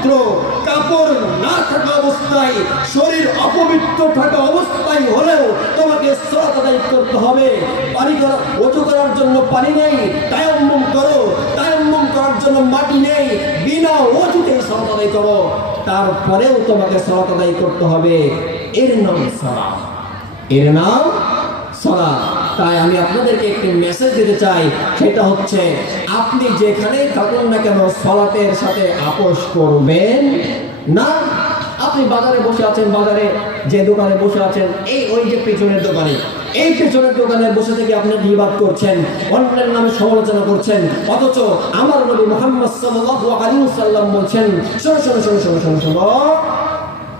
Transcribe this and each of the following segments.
অপবিত্র কাপড় না থাকা অবস্থায়, শরীর অপবিত্র থাকা অবস্থায় হলেও তোমাকে সলাত আদায় করতে হবে। পানি করা করার জন্য পানি নেই, তায়াম্মুম করো, তায়াম্মুম করার জন্য মাটি নেই, বিনা অজুতে সলাত আদায় করো। তারপরেও তোমাকে সলাত আদায় করতে হবে। এর নাম সালাত এর নাম সলা তাই আমি আপনাদেরকে একটি মেসেজ দিতে চাই, সেটা হচ্ছে, আপনি যেখানেই থাকুন না কেন, সলাতের সাথে আপোষ করবেন না। আপনি বাজারে বসে আছেন, বাজারে যে দোকানে বসে আছেন, এই ওই যে পেছনের দোকানে, এই পেছনের দোকানে বসে থেকে আপনি বিবাদ করছেন, অন্যের নামে সমালোচনা করছেন, অথচ আমার নবী মোহাম্মদ আলাইহি ওয়াসাল্লাম বলছেন, শোনো শোনো শোনো শোনো শোনো শোনো,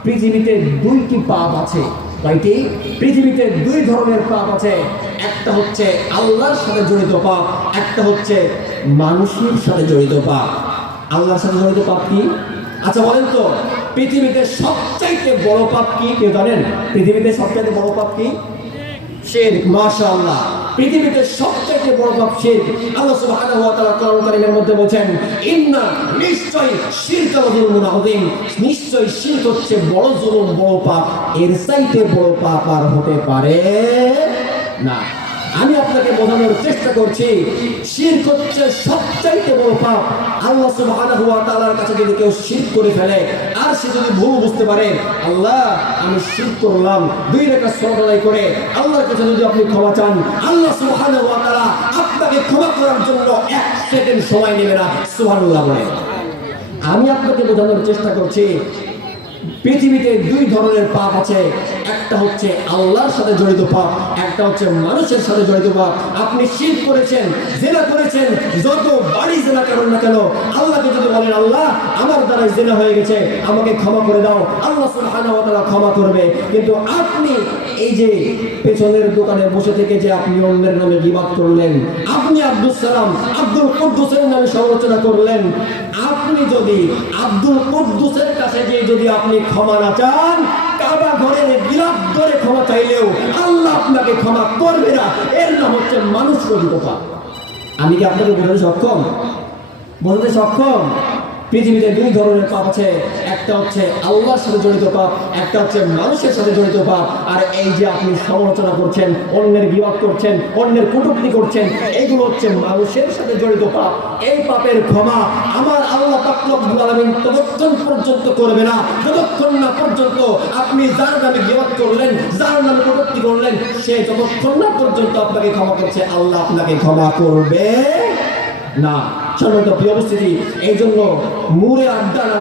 পৃথিবীতে দুইটি পাপ আছে। কয়টি? পৃথিবীতে দুই ধরনের পাপ আছে। একটা হচ্ছে আল্লাহর সাথে জড়িত পাপ, একটা হচ্ছে মানুষের সাথে জড়িত পাপ। আল্লাহর সাথে জড়িত পাপ কি? আচ্ছা বলেন তো, পৃথিবীতে সবচাইতে বড় পাপ কি? কেউ জানেন? পৃথিবীতে সবচাইতে বড় পাপ কি? শেখ মাশাআল্লাহ। পৃথিবীতে সবচেয়ে বড় পাপ শির আল্লাহ সুবহানাহু ওয়া তাআলা কোরআন কারীমের মধ্যে বলেন ইন্না নিশ্চয় শিরক যুলমুন আযীম। নিশ্চয় শিরক হচ্ছে বড় জুলুম, বড় পাপ। এর চাইতে বড় পাপ আর হতে পারে না। আমি আপনাকে বোঝানোর চেষ্টা করছি, শিরক হচ্ছে সবচাইতে বড় পাপ। আল্লাহ সুবহানাহু ওয়া তাআলার কাছে যদি কেউ শিরক করে ফেলে, আর সে যদি ভুল বুঝতে পারে, আল্লাহ, আমি শিরক করলাম। দুই রেখা সরবরাই করে আল্লাহর কাছে যদি আপনি ক্ষমা চান, আল্লাহ সুবহানাহু ওয়া তাআলা আপনাকে ক্ষমা করার জন্য এক সেকেন্ড সময় নেবে না। সুবহানাল্লাহ আমি আপনাকে বোঝানোর চেষ্টা করছি পৃথিবীতে দুই ধরনের পাপ আছে। একটা হচ্ছে আল্লাহর সাথে জড়িত পাপ, একটা হচ্ছে মানুষের সাথে জড়িত পাপ। আপনি শীত করেছেন, জেনা করেছেন, যত বাড়ি জেলা করেন না কেন আল্লাহকে যদি বলেন, আল্লাহ, আমার দ্বারা হয়ে গেছে। আমাকে ক্ষমা করে দাও। আল্লাহ ক্ষমা করবে। কিন্তু আপনি এই যে পেছনের দোকানে বসে থেকে যে আপনি অন্যের নামে করলেন, আপনি আব্দুল সালাম, আব্দুল কুদ্দুসের নামে সমালোচনা করলেন। আপনি যদি আব্দুল কুদ্দুসের কাছে যে যদি আপনি ক্ষমা না চান আপনাকে ক্ষমা করবে না। এর নাম হচ্ছে মানুষ আমি কি আপনাকে বোঝাতে সক্ষম? বোঝাতে সক্ষম? পৃথিবীতে দুই ধরনের পাপ আছে। একটা হচ্ছে আল্লাহর সাথে জড়িত পাপ, একটা হচ্ছে মানুষের সাথে জড়িত পাপ। আর এই যে আপনি সমালোচনা করছেন, অন্যের বিবাদ করছেন, অন্যের কটূক্তি করছেন এইগুলো হচ্ছে মানুষের সাথে জড়িত পাপ। এই পাপের ক্ষমা আমার আল্লাহ পাক রব্বুল ততক্ষণ পর্যন্ত করবে না। যতক্ষণ না পর্যন্ত আপনি যার নামে বিবাদ করলেন, যার নামে কটূক্তি করলেন, সে যতক্ষণ না পর্যন্ত আপনাকে ক্ষমা করছে। আল্লাহ আপনাকে ক্ষমা করবে না। সম্মানিত প্রিয় এই জন্য মূরে আড্ডা